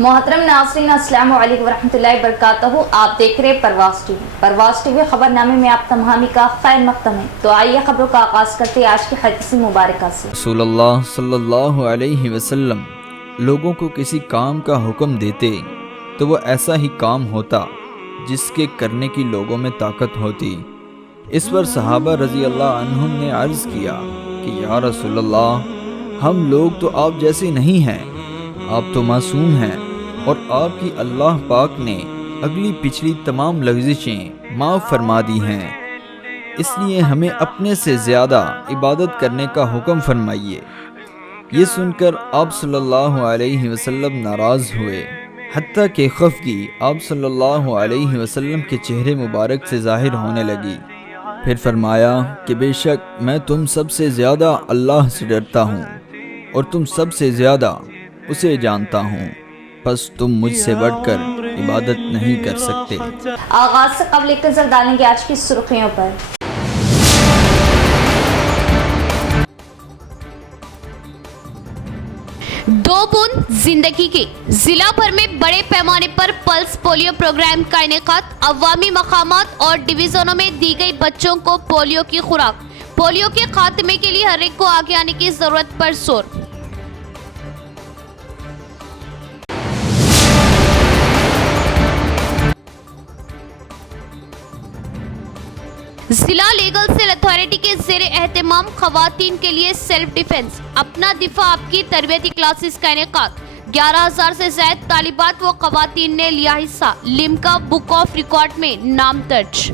मोहतरम नाज़रीन, अस्सलामु अलैकुम वरहमतुल्लाहि वबरकातुहू। आप देख रहे हैं परवाज़ टीवी खबरनामे में आप तमामी का खैर मक़दम है। तो आइए खबरों का आगाज़ करते हैं आज की हदीस मुबारक से। रसूलुल्लाह सल्लल्लाहु अलैहि वसल्लम लोगों को किसी काम का हुक्म देते तो वो ऐसा ही काम होता जिसके करने की लोगों में ताकत होती। इस पर सहाबा रज़ी अल्लाह अन्हुम ने अर्ज़ किया कि या रसूलल्लाह, हम लोग तो आप जैसे नहीं हैं, आप तो मासूम हैं और आपकी अल्लाह पाक ने अगली पिछली तमाम लग़ज़िशें माफ़ फरमा दी हैं, इसलिए हमें अपने से ज़्यादा इबादत करने का हुक्म फरमाइए। ये सुनकर आप सल्लल्लाहु अलैहि वसल्लम नाराज़ हुए, हत्ता कि खफ़गी आप सल्लल्लाहु अलैहि वसल्लम के चेहरे मुबारक से ज़ाहिर होने लगी। फिर फरमाया कि बेशक मैं तुम सबसे ज़्यादा अल्लाह से डरता हूँ और तुम सबसे ज़्यादा उसे जानता हूँ, बस तुम मुझसे बढ़कर इबादत नहीं कर सकते। आगाज़ से कबल एक नज़र डालेंगे आज की सुर्खियों पर। दो बूंद जिंदगी की जिला भर में बड़े पैमाने पर पल्स पोलियो प्रोग्राम का इनेकाद। अवामी मकामात और डिवीजनों में दी गई बच्चों को पोलियो की खुराक। पोलियो के खात्मे के लिए हर एक को आगे आने की जरूरत पर जोर। जिला लीगल सेल अथॉरिटी के ज़ेरे एहतमाम खवातीन के लिए सेल्फ डिफेंस अपना दिफा आपकी तरबियती क्लासेस का इनेकाद। 11,000 से ज्यादा तालिबात व खवातीन ने लिया हिस्सा। लिम्का बुक ऑफ रिकॉर्ड में नाम दर्ज।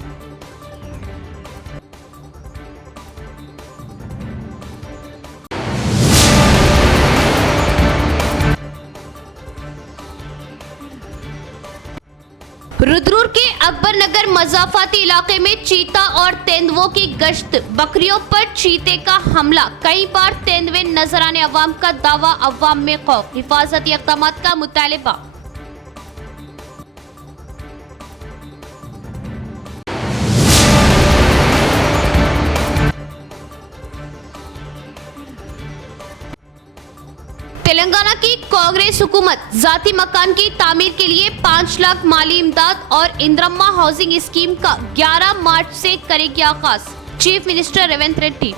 रुद्रपुर के अकबर नगर मजाफाती इलाके में चीता और तेंदुओं की गश्त। बकरियों पर चीते का हमला, कई बार तेंदुए नजर आने, अवाम का दावा, अवाम में खौफ। हिफाजती इक़दाम का मुतालबा। तेलंगाना की कांग्रेस हुकूमत जाती मकान की तामीर के लिए 5 लाख माली इमदाद और इंदिरम्मा हाउसिंग स्कीम का 11 मार्च से करेगी आगाज। Chief minister Revanth Reddy.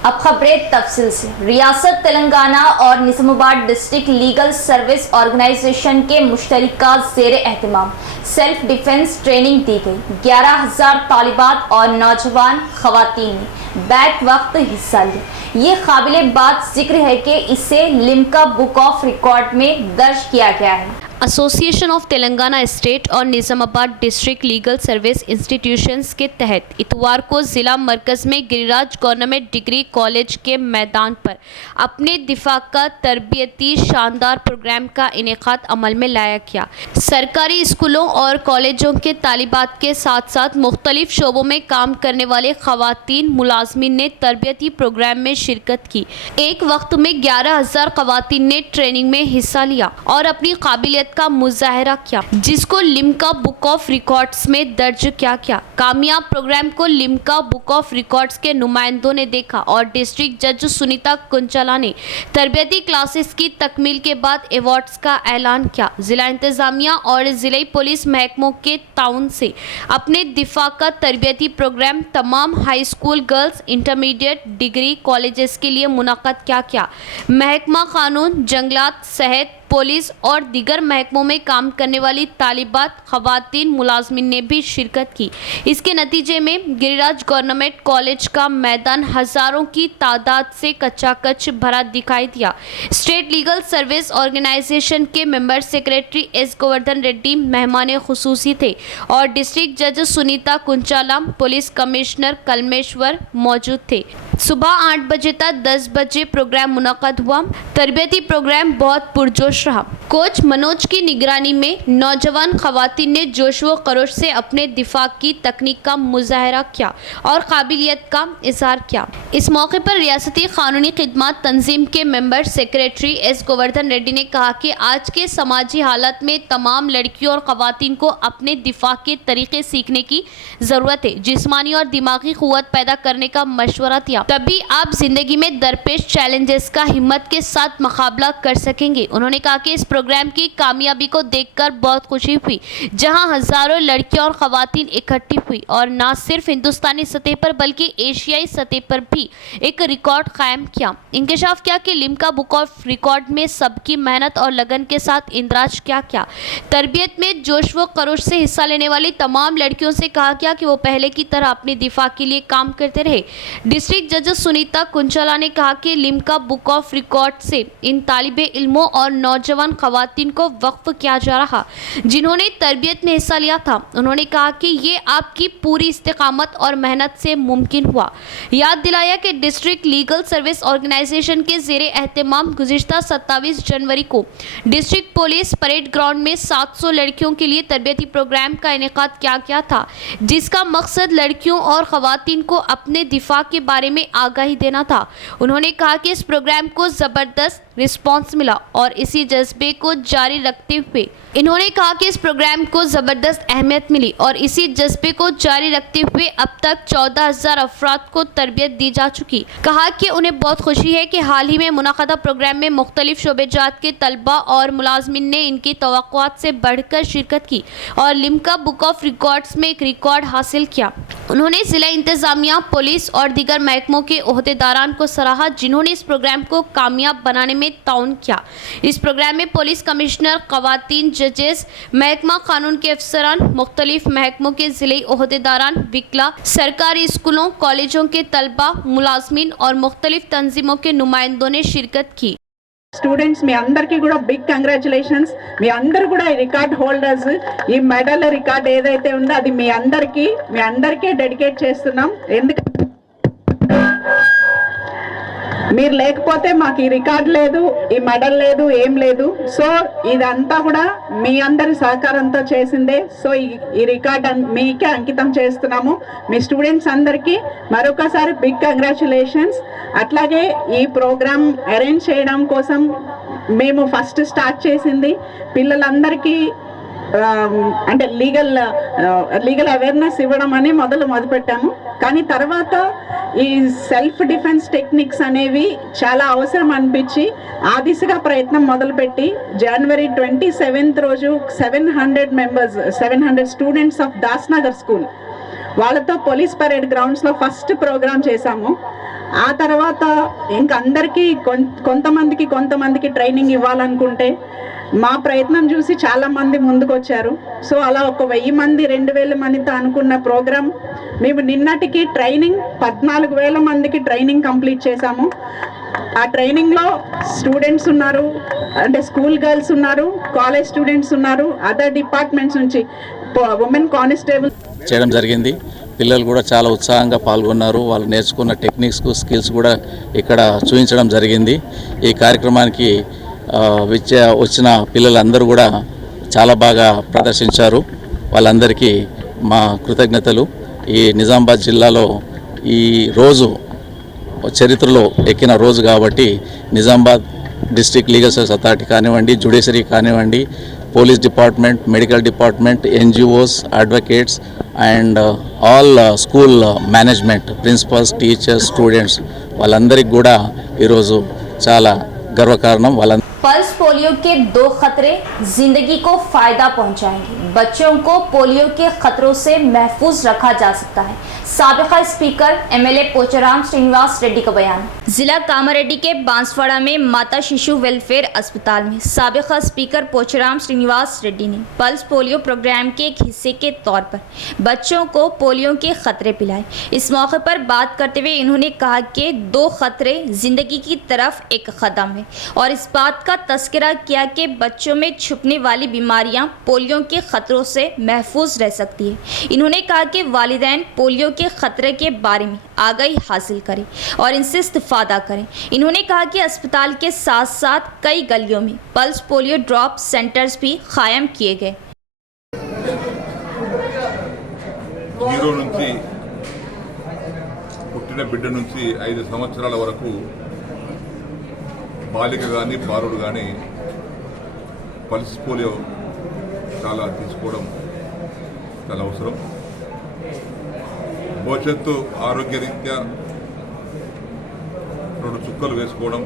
अब खबरें तफसील से। रियासत तेलंगाना और Nizamabad district legal service organisation के मुश्तरका ज़ेरे एहतमाम सेल्फ डिफेंस ट्रेनिंग दी गई। 11,000 तालिबात और नौजवान खवातीन ने बैक वक्त हिस्सा लिया। ये काबिले बात जिक्र है कि इसे लिम्का बुक ऑफ रिकॉर्ड में दर्ज किया गया है। एसोसिएशन ऑफ तेलंगाना स्टेट और Nizamabad district legal service institutions के तहत इतवार को ज़िला मरकज़ में गिरिराज गवर्नमेंट डिग्री कॉलेज के मैदान पर अपने दिफा का तरबियती शानदार प्रोग्राम का इनेकाद अमल में लाया गया। सरकारी स्कूलों और कॉलेजों के तालिबात के साथ साथ मुख्तलिफ शोबों में काम करने वाले खवातीन मुलाजमीन ने तरबियती प्रोग्राम में शिरकत की। एक वक्त में 11,000 खवातीन ने ट्रेनिंग में हिस्सा लिया और अपनी काबिलियत का मुजाहरा किया, जिसको लिम्का बुक ऑफ रिकॉर्ड्स में दर्ज किया गया। कामयाब प्रोग्राम को लिम्का बुक ऑफ रिकॉर्ड्स के नुमाइंदों ने देखा और डिस्ट्रिक्ट जज सुनीता कुंचला ने तरबियती क्लासेस की तकमील के बाद अवार्ड्स का ऐलान किया। जिला इंतजामिया और जिले पुलिस महकमों के ताउन से अपने दिफा का तरबियती प्रोग्राम तमाम high school, girls, intermediate, degree colleges के लिए मुनक़द किया। महकमा कानून, जंगलात, सेहत, पुलिस और दीगर महकमों में काम करने वाली तालिबात, खवातीन मुलाजमीन ने भी शिरकत की। इसके नतीजे में गिरिराज गवर्नमेंट कॉलेज का मैदान हजारों की तादाद से कच्चा-कच भरा दिखाई दिया। स्टेट लीगल सर्विस ऑर्गेनाइजेशन के member secretary S Govardhan Reddy मेहमान खुसूसी थे और डिस्ट्रिक्ट जज सुनीता कुंचाला, पुलिस कमिश्नर कलमेश्वर मौजूद थे। सुबह 8 बजे तक 10 बजे प्रोग्राम मुनक़द हुआ। तरबियती प्रोग्राम बहुत पुरजोश रहा। कोच मनोज की निगरानी में नौजवान खवातीन ने जोश व खरोश से अपने दिफा की तकनीक का मुजाहरा किया और काबिलियत का इजहार किया। इस मौके पर रियासती कानूनी खिदमत तंजीम के member secretary S Govardhan Reddy ने कहा कि आज के समाजी हालात में तमाम लड़कियों और खवातीन को अपने दिफा के तरीके सीखने की ज़रूरत है। जिस्मानी और दिमागी क़ुव्वत पैदा करने का मशवरा दिया, तभी आप जिंदगी में दरपेश चैलेंजेस का हिम्मत के साथ मुकाबला कर सकेंगे। उन्होंने कहा कि इस प्रोग्राम की कामयाबी को देखकर बहुत खुशी हुई, जहां हजारों लड़कियां और खवातीन इकट्ठी हुई और न सिर्फ हिंदुस्तानी सतह पर बल्कि एशियाई सतह पर भी एक रिकॉर्ड कायम किया। इंकशाफ किया कि लिम्का बुक ऑफ रिकॉर्ड में सबकी मेहनत और लगन के साथ इंदराज क्या तरबियत में जोश व खरोश से हिस्सा लेने वाली तमाम लड़कियों से कहा गया कि वो पहले की तरह अपनी दिफा के लिए काम करते रहे। डिस्ट्रिक्ट जज सुनीता कुंचला ने कहा कि लिम्का बुक ऑफ रिकॉर्ड से इन तालिबे इल्मों और नौजवान खवातीन को वक्फ किया जा रहा जिन्होंने तरबियत में हिस्सा लिया था। उन्होंने कहा कि ये आपकी पूरी इस्तेकामत और मेहनत से मुमकिन हुआ। याद दिलाया कि डिस्ट्रिक्ट लीगल सर्विस ऑर्गेनाइजेशन के ज़ेरे एहतमाम गुज़िश्ता 27 जनवरी को डिस्ट्रिक्ट पुलिस परेड ग्राउंड में 700 लड़कियों के लिए तरबियती प्रोग्राम का इनेकाद किया गया था, जिसका मकसद लड़कियों और खवातीन को अपने दिफा के बारे में आगाही देना था। उन्होंने कहा कि इस प्रोग्राम को ज़बरदस्त रिस्पांस मिला और इसी जज्बे को जारी रखते हुए अब तक 14,000 अफराद को तरबियत दी जा चुकी। कहा कि उन्हें बहुत खुशी है कि हाल ही में मुनक़दा प्रोग्राम में मुख्तलिफ शोबेजात के तलबा और मुलाजमिन ने इनकी तवक्कुआत से बढ़कर शिरकत की और लिम्का बुक ऑफ रिकॉर्ड्स में एक रिकॉर्ड हासिल किया। उन्होंने जिला इंतजामिया, पुलिस और दीगर महकमों के ओहदेदारान को सराहा जिन्होंने इस प्रोग्राम को कामयाब बनाने में ताउन किया। इस प्रोग्राम में पुलिस कमिश्नर, खवातीन जजेस, महकमा कानून के अफसरान, मुख्तलिफ महकमों के जिले ओहदेदारान, विकला, सरकारी स्कूलों कॉलेजों के तलबा, मुलाजमीन और मुख्तलिफ तंजीमों के नुमाइंदों ने शिरकत की। స్టూడెంట్స్ మీ అందరికీ కూడా బిగ్ కంగ్రాచులేషన్స్. మీ అందరూ కూడా ఈ రికార్డ్ హోల్డర్స్. ఈ మెడల్ రికార్డ్ ఏదైతే ఉందో అది మీ అందరికీ డెడికేట్ చేస్తున్నాం. ఎందుకంటే మీరు లేకపోతే మాకు ఈ రికార్డ్ లేదు, ఈ మెడల్ లేదు, ఏం లేదు. సో ఇదంతా కూడా మీ అందరి సహకారంతో చేసిందే. సో ఈ రికార్డ్ మీకే అంకితం చేస్తున్నాము. మీ స్టూడెంట్స్ అందరికీ మరొకసారి బిగ్ కంగ్రాచులేషన్స్. అట్లాగే ఈ ప్రోగ్రామ్ అరేంజ్ చేయడం కోసం మేము ఫస్ట్ స్టార్ట్ చేసింది పిల్లలందరికీ అంటే లీగల్ అవేర్నెస్ ఇవ్వడం అని మొదలుపెట్టాము. కానీ తర్వాత ఈ సెల్ఫ్ డిఫెన్స్ టెక్నిక్స్ అనేవి చాలా అవసరం అనిపించి ఆ దిశగా ప్రయత్నం మొదలుపెట్టి జనవరి 27 రోజు 700 స్టూడెంట్స్ ఆఫ్ దాస్నగర్ స్కూల్ వాళ్ళతో పోలీస్ పరేడ్ గ్రౌండ్స్లో ఫస్ట్ ప్రోగ్రామ్ చేశాము. ఆ తర్వాత ఇంకా అందరికీ కొంతమందికి ట్రైనింగ్ ఇవ్వాలనుకుంటే మా ప్రయత్నం చూసి చాలామంది ముందుకు వచ్చారు. సో అలా ఒక 1000 మంది 2000 మందితో అనుకున్న ప్రోగ్రాం మేము నిన్నటికి ట్రైనింగ్ 14,000 మందికి ట్రైనింగ్ కంప్లీట్ చేశాము. ఆ ట్రైనింగ్లో స్టూడెంట్స్ ఉన్నారు, అంటే స్కూల్ గర్ల్స్ ఉన్నారు, కాలేజ్ స్టూడెంట్స్ ఉన్నారు, అదర్ డిపార్ట్మెంట్స్ నుంచి ఉమెన్ కానిస్టేబుల్ చేయడం జరిగింది. పిల్లలు కూడా చాలా ఉత్సాహంగా పాల్గొన్నారు. వాళ్ళు నేర్చుకున్న టెక్నిక్స్, స్కిల్స్ కూడా ఇక్కడ చూపించడం జరిగింది. ఈ కార్యక్రమానికి వచ్చిన పిల్లలందరూ కూడా చాలా బాగా ప్రదర్శించారు. వాళ్ళందరికీ మా కృతజ్ఞతలు. ఈ నిజామాబాద్ జిల్లాలో ఈ రోజు చరిత్రలో ఎక్కిన రోజు కాబట్టి Nizamabad district legal service authority కానివ్వండి, జ్యుడిషియరీ కానివ్వండి, police department, medical department, NGOs, advocates and all school management, principals, teachers, students వాళ్ళందరికీ కూడా ఈరోజు చాలా గర్వకారణం. पल्स पोलियो के 2 खतरे जिंदगी को फायदा पहुंचाएंगे। बच्चों को पोलियो के खतरों से महफूज रखा जा सकता है। साबिका स्पीकर एमएलए पोचाराम श्रीनिवास रेड्डी का बयान। जिला कामारेड्डी के बांसवाड़ा में माता शिशु वेलफेयर अस्पताल में साबिका स्पीकर पोचाराम श्रीनिवास रेड्डी ने पल्स पोलियो प्रोग्राम के एक हिस्से के तौर पर बच्चों को पोलियो के खतरे पिलाए। इस मौके पर बात करते हुए इन्होंने कहा कि 2 खतरे जिंदगी की तरफ एक कदम है और इस बात का तस्करा किया कि बच्चों में छुपने वाली बीमारियां पोलियो के खतरों से महफूज रह सकती है। इन्होंने कहा कि वालिदैन पोलियो के खतरे के बारे में आगाही हासिल करें और इनसे इस्तिफादा करें। इन्होंने कहा कि अस्पताल के साथ साथ कई गलियों में पल्स पोलियो ड्रॉप सेंटर्स भी कायम किए गए। జీరో నుంచి పుట్టిన బిడ్డ నుంచి 5 సంవత్సరాల వరకు బాలిక కానీ బాలుడు కానీ పల్స్ పోలియో చాలా తీసుకోవడం చాలా అవసరం. భవిష్యత్తు ఆరోగ్యరీత్యా 2 చుక్కలు వేసుకోవడం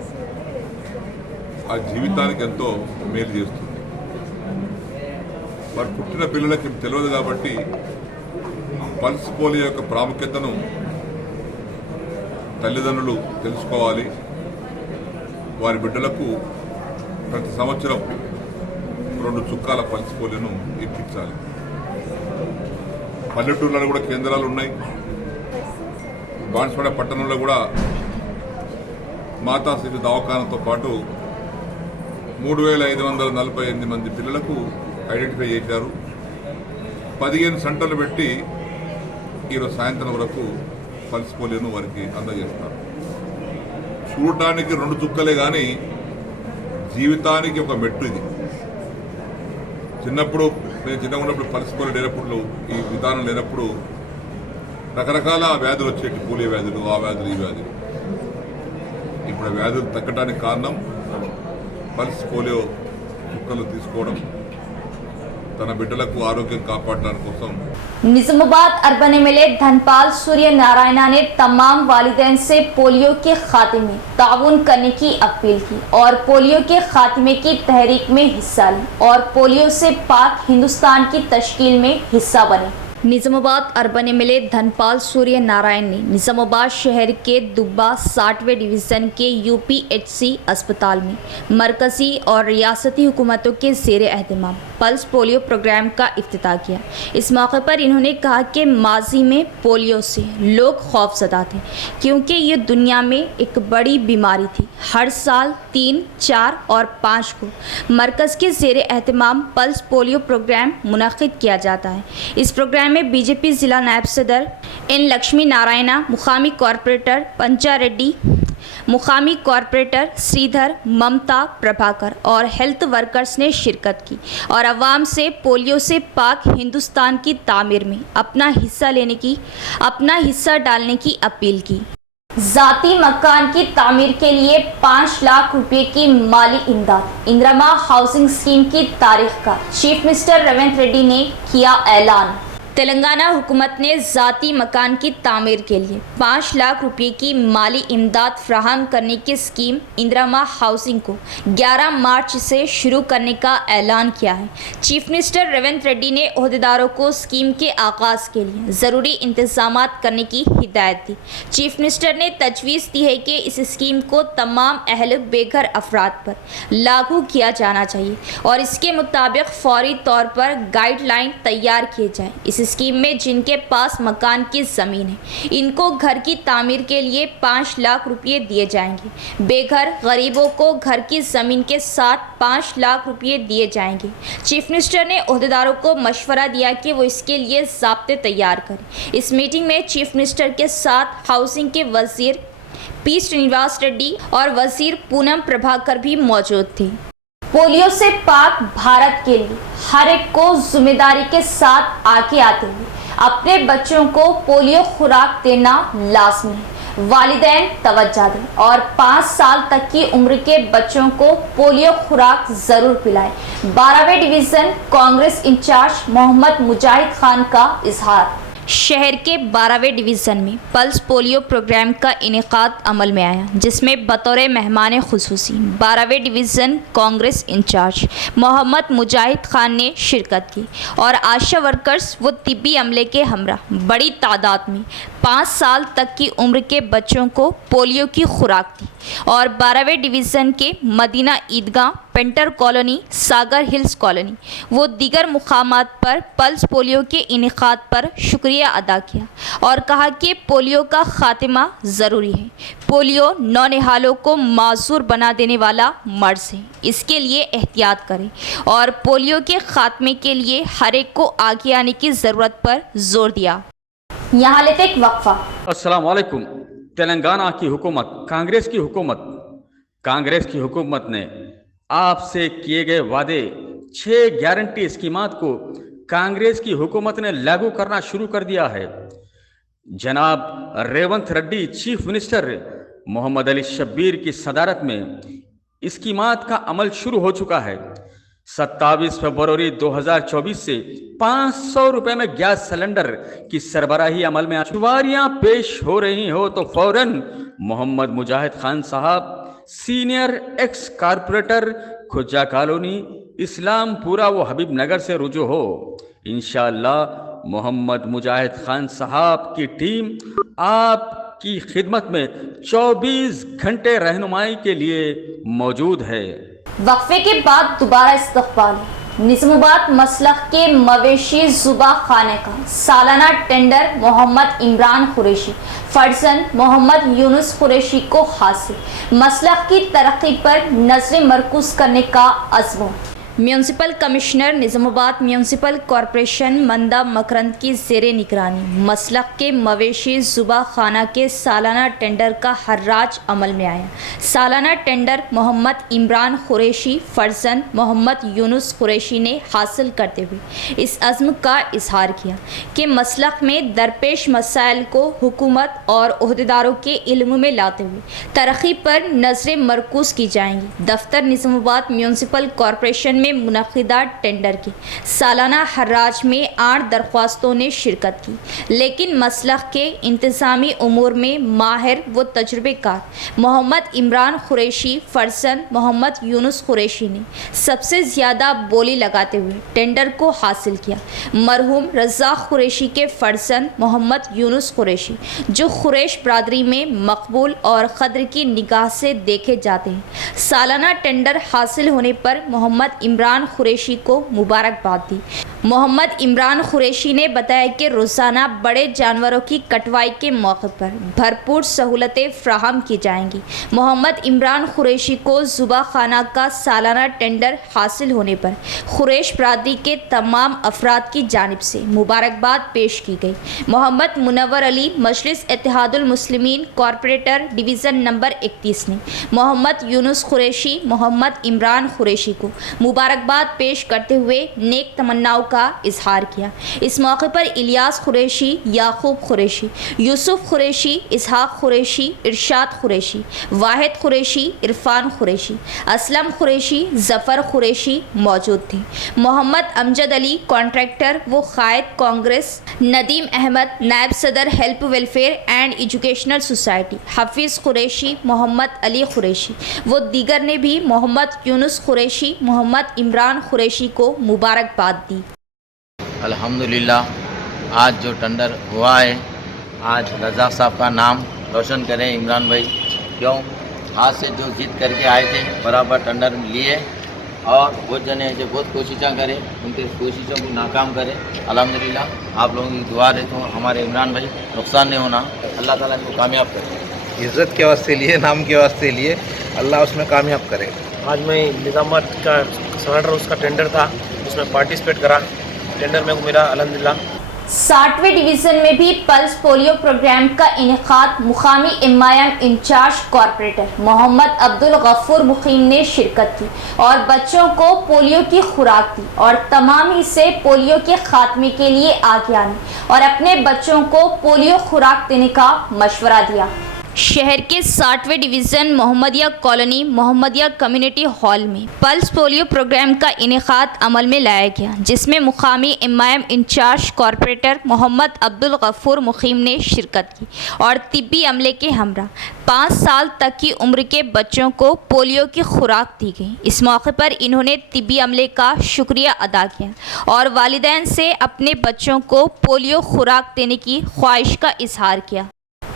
ఆ జీవితానికి ఎంతో మేలు చేస్తుంది. మరి పుట్టిన పిల్లలకి తెలియదు కాబట్టి పల్స్ పోలియో యొక్క ప్రాముఖ్యతను తల్లిదండ్రులు తెలుసుకోవాలి. వారి బిడ్డలకు ప్రతి సంవత్సరం 2 చుక్కాల పల్స్ పోలియోను ఇప్పించాలి. పల్లెటూర్లలో కూడా కేంద్రాలు ఉన్నాయి. బాన్స్వాడ పట్టణంలో కూడా మాతా శిశు దవాఖానతో పాటు 3548 మంది పిల్లలకు ఐడెంటిఫై చేశారు. 15 సెంటర్లు పెట్టి ఈరోజు సాయంత్రం వరకు పల్స్ పోలియోను వారికి అందజేస్తారు. చూడటానికి 2 చుక్కలే కానీ జీవితానికి ఒక మెట్టు ఇది. చిన్నప్పుడు నేను చిన్నగా ఉన్నప్పుడు పల్స్ పోలియో లేనప్పుడు ఈ విధానం లేనప్పుడు రకరకాల వ్యాధులు వచ్చేటి, పోలియో వ్యాధులు, ఆ వ్యాధులు, ఈ వ్యాధులు. ఇప్పుడు ఆ వ్యాధులు తగ్గడానికి కారణం పల్స్ పోలియో చుక్కలు తీసుకోవడం, తన బిడ్డలకు ఆరోగ్యం కాపాడడానికి కోసం. निजामाबाद अर्बन एमएलए धनपाल सूर्य नारायणा ने तमाम वालिदैन से पोलियो के खात्मे में ताउन करने की अपील की और पोलियो के खात्मे की तहरीक में हिस्सा ली और पोलियो से पाक हिंदुस्तान की तश्कील में हिस्सा बने। निजामाबाद अर्बन एमएलए धनपाल सूर्य नारायण ने निजामाबाद शहर के दुब्बा 60वें डिवीज़न के यूपीएचसी अस्पताल में मरकज़ी और रियासती हुकूमतों के ज़ेर एहतमाम पल्स पोलियो प्रोग्राम का इफ्तिताह किया। इस मौके पर इन्होंने कहा कि माजी में पोलियो से लोग खौफज़दा थे क्योंकि ये दुनिया में एक बड़ी बीमारी थी। हर साल 3, 4 और 5 को मरकज़ के ज़ेर एहतमाम पल्स पोलियो प्रोग्राम मुनक़िद किया जाता है। इस प्रोग्राम में बीजेपी ज़िला नायब सदर एन लक्ष्मी नारायणा, मुकामी कॉरपोरेटर पंचा रेड्डी, मुकामी कॉरपोरेटर श्रीधर, ममता, प्रभाकर और हेल्थ वर्कर्स ने शिरकत की और अवाम से पोलियो से पाक हिंदुस्तान की तामीर में अपना हिस्सा डालने की अपील की। जाती मकान की तामीर के लिए 5 लाख रुपए की माली इमदाद, इंदिरा हाउसिंग स्कीम की तारीख का चीफ मिनिस्टर रेवंत रेड्डी ने किया ऐलान। तेलंगाना हुकूमत ने ज़ाती मकान की तामीर के लिए 5 लाख रुपए की माली इमदाद फ्राहम करने की स्कीम इंदिरा हाउसिंग को 11 मार्च से शुरू करने का ऐलान किया है। चीफ मिनिस्टर रेवंत रेड्डी ने ओहदेदारों को स्कीम के आगाज़ के लिए ज़रूरी इंतज़ामात करने की हिदायत दी। चीफ मिनिस्टर ने तजवीज़ दी है कि इस स्कीम को तमाम अहल बेघर अफराद पर लागू किया जाना चाहिए और इसके मुताबिक फौरी तौर पर गाइडलाइन तैयार किए जाएँ। इस स्कीम में जिनके पास मकान की ज़मीन है इनको घर की तामीर के लिए 5 लाख रुपये दिए जाएंगे। बेघर गरीबों को घर की ज़मीन के साथ 5 लाख रुपये दिए जाएंगे। चीफ मिनिस्टर ने ओहदेदारों को मशवरा दिया कि वो इसके लिए ज़ाब्ते तैयार करें। इस मीटिंग में चीफ मिनिस्टर के साथ हाउसिंग के वज़ीर पी श्रीनिवास रेड्डी और वज़ीर पूनम प्रभाकर भी मौजूद थे। पोलियो से पाक भारत के लिए हर एक को जिम्मेदारी के साथ आगे आते हुए अपने बच्चों को पोलियो खुराक देना लाजमी है। वालिदैन तवज्जो दें और 5 साल तक की उम्र के बच्चों को पोलियो खुराक ज़रूर पिलाएं। 12वें डिवीज़न कांग्रेस इंचार्ज मोहम्मद मुजाहिद खान का इजहार। शहर के 12वें डिवीज़न में पल्स पोलियो प्रोग्राम का इनेकाद अमल में आया, जिसमें बतौर मेहमान खुसूसी 12वें डिवीज़न कांग्रेस इंचार्ज मोहम्मद मुजाहिद खान ने शिरकत की और आशा वर्कर्स व तिब्बी अमले के हमरा बड़ी तादाद में 5 साल तक की उम्र के बच्चों को पोलियो की खुराक दी और 12वें डिवीज़न के मदीना ईदगाह, पेंटर कॉलोनी, सागर हिल्स कॉलोनी वो दीगर मुकामात पर पल्स पोलियो के इनेकाद पर शुक्रिया अदा किया और कहा कि पोलियो का खात्मा ज़रूरी है। पोलियो नौनिहालों को माजूर बना देने वाला मर्ज है, इसके लिए एहतियात करें और पोलियो के खात्मे के लिए हर एक को आगे आने की ज़रूरत पर जोर दिया। यहाँ लेते एक वक्फा। अस्सलाम वालेकुम। तेलंगाना की हुकूमत, कांग्रेस की हुकूमत ने आपसे किए गए वादे 6 गारंटी स्कीमात को कांग्रेस की हुकूमत ने लागू करना शुरू कर दिया है। जनाब रेवंत रेड्डी चीफ मिनिस्टर मोहम्मद अली शब्बीर की सदारत में स्कीमात का अमल शुरू हो चुका है। 27 फरवरी 2024 से 500 रुपए में गैस सिलेंडर की सरबराही अमल में शुमारियां पेश हो रही हो तो फौरन मोहम्मद मुजाहिद खान साहब, senior ex corporator, Khuja colony, Islampura व हबीब नगर से रुजू हो। इंशाअल्लाह मोहम्मद मुजाहिद खान साहब की टीम आपकी खिदमत में 24 घंटे रहनुमाई के लिए मौजूद है। वक्फे के बाद दोबारा इस्तकबाल। निज़ामाबाद मसलक के मवेशी ज़ुबा खाने का सालाना टेंडर मोहम्मद इमरान कुरैशी फर्जन मोहम्मद यूनुस कुरैशी को हासिल। मसलक की तरक्की पर नजरें मरकूज करने का अज़्म। Municipal commissioner Nizamabad municipal corporation Manda Makarand की ज़ेरे निगरानी मसलक के मवेशी ज़ुबा खाना के सालाना टेंडर का हर्राज अमल में आया। सालाना टेंडर मोहम्मद इमरान कुरैशी फर्जन मोहम्मद यूनुस कुरैशी ने हासिल करते हुए इस अज़्म का इजहार किया कि मसलक में दरपेश मसाइल को हुकूमत और ओहदेदारों के इल्म में लाते हुए तरक्की पर नजरें मरकूज की जाएंगी। दफ्तर निज़ामाबाद म्यूनसिपल कॉरपोरेशन में मुनक़िदा टेंडर के सालाना हर्राज में 8 दरख्वास्तों ने शिरकत की, लेकिन मसलक के इंतज़ामी उमूर में माहिर व तजुर्बेकार मोहम्मद इमरान कुरैशी फर्जन मोहम्मद यूनुस कुरैशी ने सबसे ज़्यादा बोली लगाते हुए टेंडर को हासिल किया। मरहूम रज़ाक कुरैशी के फर्जन मोहम्मद यूनुस कुरैशी जो कुरैश बरादरी में मकबूल और क़द्र की निगाह से देखे जाते हैं, सालाना टेंडर हासिल होने पर मोहम्मद इमरान कुरैशी को मुबारकबाद दी। मोहम्मद इमरान कुरैशी ने बताया कि रोज़ाना बड़े जानवरों की कटवाई के मौके पर भरपूर सहूलतें फ्राहम की जाएंगी। मोहम्मद इमरान कुरैशी को ज़ुबा खाना का सालाना टेंडर हासिल होने पर कुरैश बरादरी के तमाम अफराद की जानिब से मुबारकबाद पेश की गई। मोहम्मद मुनव्वर अली मजलिस Ittehadul Muslimeen corporator division number 31 ने मोहम्मद यूनुस कुरैशी मोहम्मद इमरान कुरैशी को मुबारकबाद पेश करते हुए नेक तमन्नाओं का इजहार किया। इस मौके पर इलियास कुरैशी, याकूब कुरैशी, यूसुफ कुरैशी, इसहाक कुरैशी, इरशाद कुरैशी, वाहिद कुरैशी, इरफान कुरैशी, असलम कुरैशी, जफ़र कुरैशी मौजूद थे। मोहम्मद अमजद अली कॉन्ट्रैक्टर व कायद कांग्रेस, नदीम अहमद नायब सदर help welfare and educational society, Hafeez Qureshi, Mohammad Ali Qureshi व दीगर ने भी मोहम्मद यूनुस कुरैशी मोहम्मद इमरान कुरैशी को मुबारकबाद दी। अल्हम्दुलिल्लाह, आज जो टेंडर हुआ है, आज रज़ाक साहब का नाम रोशन करें इमरान भाई। क्यों आज से जो जीत करके आए थे बराबर टेंडर लिए और वो जने जो बहुत कोशिशें करें उनके कोशिशों को नाकाम करें। अल्हम्दुलिल्लाह आप लोगों की दुआ है तो हमारे इमरान भाई नुकसान नहीं होना, अल्लाह ताला को कामयाब करे। इज़्ज़त के वास्ते लिए, नाम के वास्ते लिए, अल्लाह उसमें कामयाब करे। आज मैं निज़ामाबाद का सिलेंडर उसका टेंडर था, उसमें पार्टिसिपेट करा, टेंडर में मिला अल्हम्दुलिल्लाह। 60वें डिवीज़न में भी पल्स पोलियो प्रोग्राम का इनेकाद मुकामी MIM incharge corporator Mohammad Abdul Gafoor Muqeem ने शिरकत की और बच्चों को पोलियो की खुराक दी और तमाम हिस्से पोलियो के खात्मे के लिए आगे आने और अपने बच्चों को पोलियो खुराक देने का मशवरा दिया। शहर के 60वें division Mohammadiya colony Mohammadiya community hall में पल्स पोलियो प्रोग्राम का इनेकाद अमल में लाया गया, जिसमें मुकामी इमाम इंचार्ज कॉरपोरेटर मोहम्मद अब्दुल गफूर मुकीम ने शिरकत की और तिब्बी अमले के हमरा 5 साल तक की उम्र के बच्चों को पोलियो की खुराक दी गई। इस मौके पर इन्होंने तिब्बी अमले का शुक्रिया अदा किया और वालिदैन से अपने बच्चों को पोलियो खुराक देने की ख्वाहिश का इजहार किया।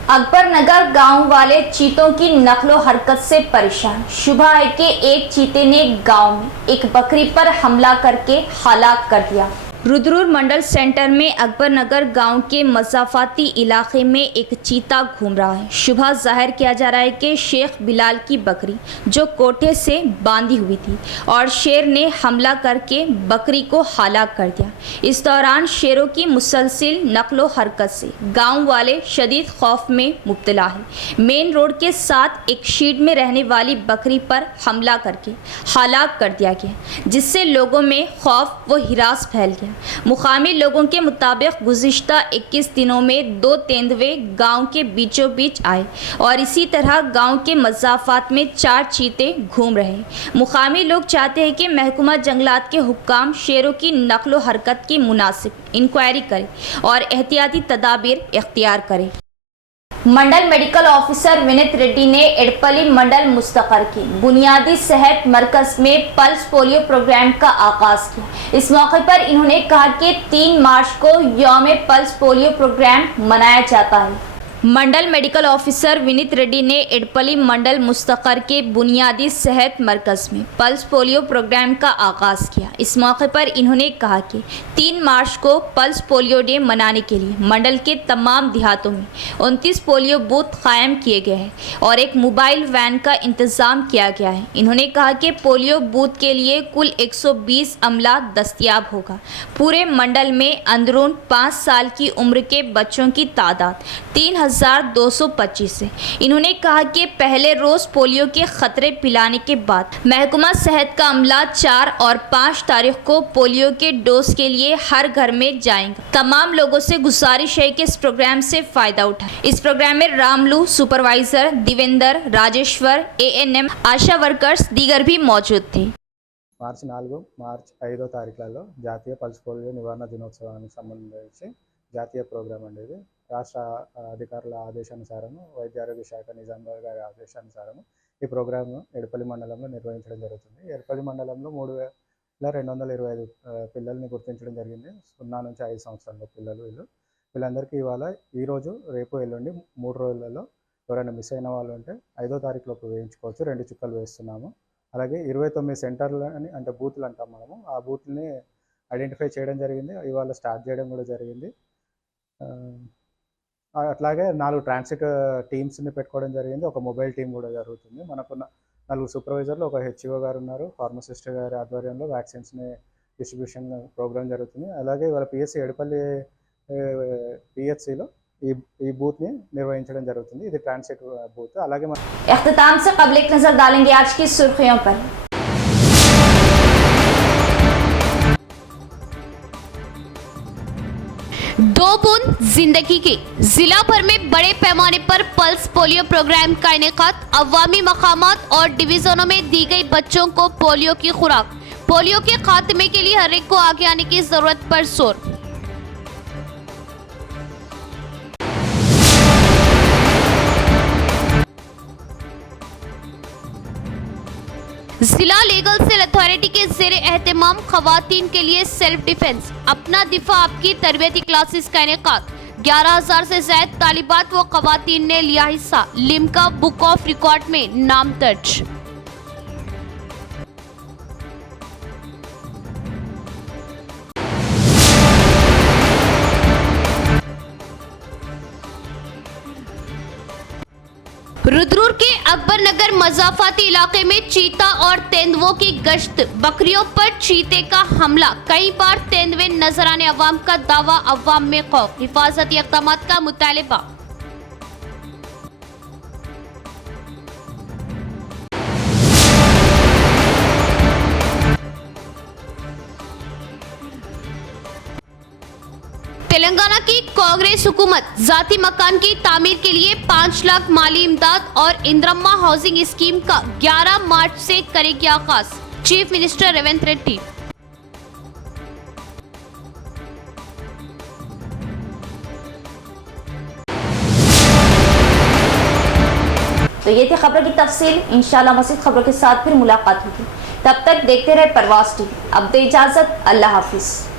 अकबर नगर गांव वाले चीतों की नकलो हरकत से परेशान। सुबह है कि एक चीते ने गांव में एक बकरी पर हमला करके हलाक कर दिया। रुद्रपुर मंडल सेंटर में अकबर नगर गांव के मज़ाफ़ाती इलाके में एक चीता घूम रहा है। शुबह जाहिर किया जा रहा है कि शेख बिलाल की बकरी जो कोठे से बांधी हुई थी और शेर ने हमला करके बकरी को हलाक कर दिया। इस दौरान शेरों की मुसलसिल नकलो हरकत से गांव वाले शदीद खौफ में मुब्तला है। मेन रोड के साथ एक शीट में रहने वाली बकरी पर हमला करके हलाक कर दिया गया, जिससे लोगों में खौफ व हिरास फैल गया। मुकामी लोगों के मुताबिक गुज़िश्ता 21 दिनों में 2 तेंदुए गांव के बीचों बीच आए और इसी तरह गांव के मज़ाफ़ात में 4 चीते घूम रहे। मुकामी लोग चाहते हैं कि महकमा जंगलात के हुक्काम शेरों की नकलो हरकत की मुनासिब इंक्वायरी करे और एहतियाती तदाबीर इख्तियार करे। मंडल मेडिकल ऑफिसर विनीत रेड्डी ने एडपल्ली मंडल मुस्तकर की बुनियादी सेहत मरकज में पल्स पोलियो प्रोग्राम का आगाज किया। इस मौके पर इन्होंने कहा कि 3 मार्च को यौम पल्स पोलियो प्रोग्राम मनाया जाता है। मंडल मेडिकल ऑफिसर विनीत रेड्डी ने एडपल्ली मंडल मुस्तकर के बुनियादी सेहत मरकज में पल्स पोलियो प्रोग्राम का आगाज़ किया। इस मौके पर इन्होंने कहा कि 3 मार्च को पल्स पोलियो डे मनाने के लिए मंडल के तमाम देहातों में 29 पोलियो बूथ कायम किए गए हैं और एक मोबाइल वैन का इंतज़ाम किया गया है। इन्होंने कहा कि पोलियो बूथ के लिए कुल 120 अमला दस्तियाब होगा। पूरे मंडल में अंदरून 5 साल की उम्र के बच्चों की तादाद 3225 है। इन्होंने कहा कि पहले रोज़ पोलियो के खतरे पिलाने के बाद महकमा सेहत का अमला 4 और 5 तारीख को पोलियो के डोज के लिए हर घर में जाएंगे। तमाम लोगों से गुजारिश है कि इस प्रोग्राम से फ़ायदा उठाएं। इस प्रोग्राम में रामलू सुपरवाइज़र, दिवेंदर, राजेश्वर, ANM, आशा वर्कर्स दीगर भी मौजूद थे। మార్చి 4, మార్చి 5వ తారీఖులలో జాతీయ పల్స్ పోలియో నివారణ దినోత్సవానికి సంబంధించి జాతీయ ప్రోగ్రాం అండి ఇది. రాష్ట్ర అధికారుల ఆదేశానుసారము వైద్య ఆరోగ్య శాఖ నిజామాబాద్ గారి ఆదేశానుసారము ఈ ప్రోగ్రాంను ఎడపల్లి మండలంలో నిర్వహించడం జరుగుతుంది. ఎడపల్లి మండలంలో 3225 పిల్లల్ని గుర్తించడం జరిగింది. 0 నుంచి 5 సంవత్సరాల పిల్లలు వీళ్ళందరికీ ఇవాళ ఈరోజు, రేపు, ఎల్లుండి 3 రోజులలో ఎవరైనా మిస్ అయిన వాళ్ళు ఉంటే 5వ తారీఖులోపు వేయించుకోవచ్చు. 2 చుక్కలు వేస్తున్నాము. అలాగే 29 సెంటర్లు అంటే బూత్లు అంటాం మనము, ఆ బూత్ని ఐడెంటిఫై చేయడం జరిగింది. ఇవాళ స్టార్ట్ చేయడం కూడా జరిగింది. అట్లాగే 4 ట్రాన్సిట్ టీమ్స్ని పెట్టుకోవడం జరిగింది. ఒక మొబైల్ టీం కూడా జరుగుతుంది. మనకు 4 సూపర్వైజర్లు, ఒక HO గారు ఉన్నారు. ఫార్మసిస్ట్ గారి ఆధ్వర్యంలో వ్యాక్సిన్స్ని డిస్ట్రిబ్యూషన్ ప్రోగ్రామ్ జరుగుతుంది. అలాగే ఇవాళ PSC ఎడపల్లి PHCలో ఈ బూత్ని నిర్వహించడం జరుగుతుంది. ఇది ట్రాన్సిట్ బూత్. అలాగే इख्तिताम से क़ब्ल एक नज़र डालेंगे आज की सुर्खियों पर। दो बूंद जिंदगी के जिला भर में बड़े पैमाने पर पल्स पोलियो प्रोग्राम का इनेकाद। अवामी मकामात और डिवीजनों में दी गई बच्चों को पोलियो की खुराक। पोलियो के खात्मे के लिए हर एक को आगे आने की जरूरत पर जोर। जिला लीगल सेल अथॉरिटी के जेर एहतमाम खवातीन के लिए सेल्फ डिफेंस अपना दिफा आपकी तरबियती क्लासेस का इनेकाद। 11,000 से ज्यादा तालिबात व खवातीन ने लिया हिस्सा। लिम्का बुक ऑफ रिकॉर्ड में नाम दर्ज। रुद्रपुर के अकबर नगर मज़ाफ़ाती इलाके में चीता और तेंदुओं की गश्त। बकरियों पर चीते का हमला। कई बार तेंदुए नजर आने अवाम का दावा, अवाम में खौफ। हिफाजती इक़दामात का मुतालबा। तेलंगाना की कांग्रेस हुकूमत जाती मकान की तामीर के लिए 5 लाख माली इमदाद और इंदिरम्मा हाउसिंग स्कीम का 11 मार्च से करेगी आगाज। Chief minister Revanth Reddy. तो ये थी खबर की तफसील। इंशाल्लाह मज़ीद खबरों के साथ फिर मुलाकात होगी। तब तक देखते रहे प्रवास टीवी। अब दे इजाजत, अल्लाह हाफिज।